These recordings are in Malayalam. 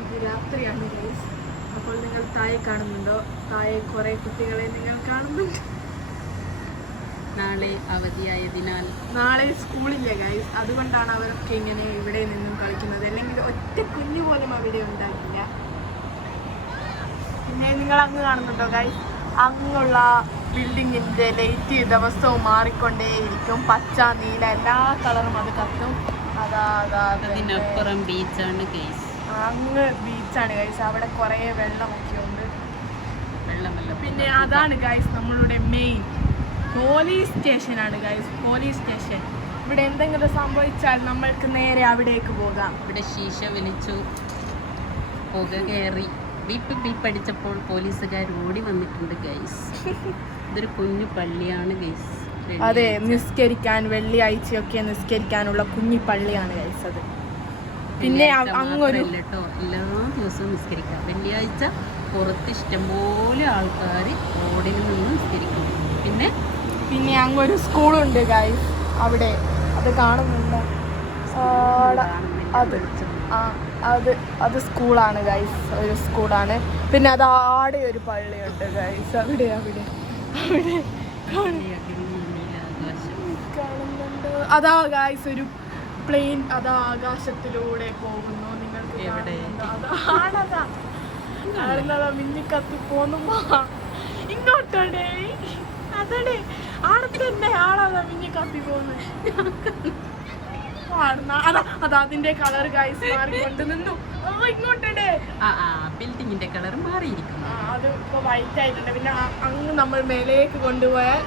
ഇത് രാത്രിയാണ് ഗൈസ് അപ്പോൾ നിങ്ങൾ താഴെ കാണുന്നുണ്ടോ? താഴെ കുറേ കുട്ടികളെ നിങ്ങൾ കാണുന്നുണ്ട്. നാളെ അവധിയായതിനാൽ നാളെ സ്കൂളില്ല ഗൈസ് അതുകൊണ്ടാണ് അവരൊക്കെ ഇങ്ങനെ ഇവിടെ നിന്നും കളിക്കുന്നത്. അല്ലെങ്കിൽ ഒറ്റ കുഞ്ഞു പോലും അവിടെ ഉണ്ടാകില്ല പിന്നെ നിങ്ങൾ അങ്ങ് കാണുന്നുണ്ടോ ഗൈസ് അങ്ങുള്ള ബിൽഡിങ്ങിന്റെ ലൈറ്റ് ദിവസവും മാറിക്കൊണ്ടേയിരിക്കും. പച്ച നീല എല്ലാ കളറും അത് കത്തും. അതാ അതാ അതെ. അതിനപ്പുറം ബീച്ചാണ് കേസ് അങ്ങ് ബീച്ചാണ് ഗൈസ് അവിടെ കുറേ വെള്ളമൊക്കെ ഉണ്ട് വെള്ളമല്ല പിന്നെ അതാണ് ഗൈസ് നമ്മളുടെ മെയിൻ പോലീസ് സ്റ്റേഷനാണ് ഗൈസ് പോലീസ് സ്റ്റേഷൻ ഇവിടെ എന്തെങ്കിലും സംഭവിച്ചാൽ നമ്മൾക്ക് നേരെ അവിടേക്ക് പോകാം. ഇവിടെ ശീശ വിളിച്ചു. പുക കയറി. ബീപ്പ് ബീപ്പ് അടിച്ചപ്പോൾ പോലീസുകാർ ഓടി വന്നിട്ടുണ്ട് ഗൈസ് ഇതൊരു കുഞ്ഞു പള്ളിയാണ് ഗൈസ് അതെ നിസ്കരിക്കാൻ വെള്ളിയാഴ്ചയൊക്കെ നിസ്കരിക്കാനുള്ള കുഞ്ഞി പള്ളിയാണ് ഗൈസ് അത്. പിന്നെ അങ്ങൊരു കേട്ടോ എല്ലാ ദിവസവും നിസ്കരിക്കാം. വെള്ളിയാഴ്ച പുറത്ത് ഇഷ്ടംപോലെ ആൾക്കാർ റോഡിൽ നിന്ന് നിസ്കരിക്കും. പിന്നെ? പിന്നെ അങ്ങൊരു സ്കൂളുണ്ട് ഗായ് അവിടെ. അത് കാണുന്നുണ്ട്. അത് ആ അത് അത് സ്കൂളാണ് ഗൈസ് ഒരു സ്കൂളാണ്. പിന്നെ അത് ആടെ ഒരു പള്ളിയുണ്ട് ഗൈസ് അവിടെ അവിടെ. അവിടെ. കാണുന്നുണ്ട്. അതാ ഗൈസ് ഒരു പ്ലെയിൻ അത് ആകാശത്തിലൂടെ പോകുന്നു. നിങ്ങൾക്ക് എവിടെ? കാണുന്നുണ്ടോ? അതാ ആടതാ ആടുന്നതാ മിന്നിക്കത്തി പോന്നുമ്പോ ഇങ്ങോട്ടേ അതടെ. ആടെ തന്നെ ആളതാ മിന്നിക്കത്തി പോന്നു. ആടുന്ന അതാ അതാ അതിന്റെ കളർ ഗൈസ് മാറിക്കൊണ്ട് നിന്നു. ആ ഇങ്ങോട്ടേ ആ ആ ബിൽഡിങ്ങിന്റെ കളർ മാറിയിരിക്കുന്നു. ആ, അത് ഇപ്പൊ വൈറ്റ് ആയിട്ടുണ്ട്. പിന്നെ അങ്ങ് നമ്മൾ മേലേക്ക് കൊണ്ടുപോയാൽ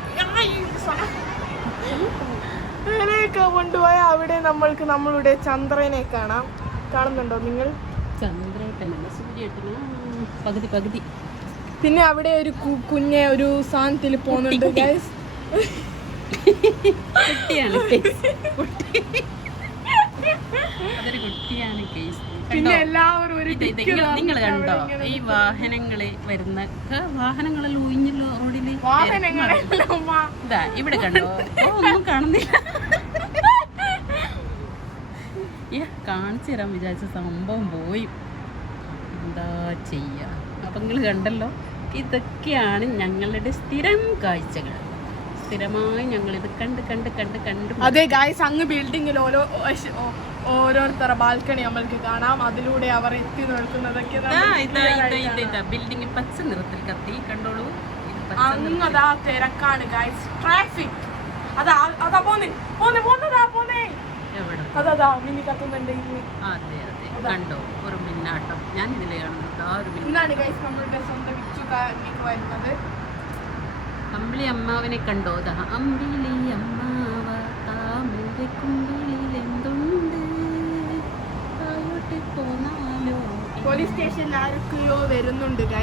മേലേക്ക് കൊണ്ടുപോയ അവിടെ നമ്മൾക്ക് നമ്മളുടെ ചന്ദ്രനെ കാണാം. കാണുന്നുണ്ടോ നിങ്ങൾ? ചന്ദ്രേട്ടനല്ല? സൂര്യേട്ടന? പകുതി പകുതി. പിന്നെ അവിടെ ഒരു കുഞ്ഞെ ഒരു സാധനത്തിൽ പോകുന്നുണ്ട്. ഗൈസ് കുട്ടിയാണ് കുട്ടി അതൊരു കുട്ടിയാണ് കേസ് പിന്നെ എല്ലാവരും ഒരു നിങ്ങൾ കണ്ടോ? ഈ വാഹനങ്ങളെ വരുന്ന വാഹനങ്ങളെല്ലാം ഒഴിഞ്ഞല്ലോ റോഡിൽ വാഹനങ്ങളെല്ലാം. ഇതാ ഇവിടെ കണ്ടോ? ഓ, ഒന്നും കാണുന്നില്ല. ഏ കാണിച്ചു തരാൻ വിചാരിച്ച സംഭവം പോയി. എന്താ ചെയ്യ? അപ്പൊ നിങ്ങൾ കണ്ടല്ലോ ഇതൊക്കെയാണ് ഞങ്ങളുടെ സ്ഥിരം കാഴ്ചകൾ. സ്ഥിരമായി ഞങ്ങൾ ഇത് കണ്ട് കണ്ട് കണ്ട് കണ്ട് അതെ ഗായ്സ് അങ്ങ് ബിൽഡിങ്ങിൽ ഓരോ ഓരോരുത്തരുടെ ബാൽക്കണി നമ്മൾക്ക് കാണാം. അതിലൂടെ അവർ എത്തി നിൽക്കുന്നതൊക്കെ ബിൽഡിംഗ് പച്ച നിറത്തിൽ കത്തി കണ്ടോളൂ. ഇത് പച്ച അങ്ങ് നിറത്തിൽ. തിരക്കാണ് ഗൈസ് ട്രാഫിക് അതാ അതാ പോന്നെ പോന്നെ പോന്നതാ പോന്നേ. എവിടെ അതാ മിന്നി കത്തുന്നുണ്ട് കണ്ടോ? ഒരു മിന്നാട്ടം. ഞാൻ ഇതിലെ ഇന്നാണ് ഗൈസ് നമ്മളുടെ സ്വന്തം വിച്ചുകാരനേക്ക് വരുന്നത്. അമ്പിളി അമ്മാവിനെ കണ്ടോ? അമ്പിളി അമ്മാവ താമര കുമ്പിളിൽ എന്തുണ്ട്? പോന്നാലോ? പോലീസ് സ്റ്റേഷനിൽ ആരൊക്കെയോ വരുന്നുണ്ട് ഗൈസ്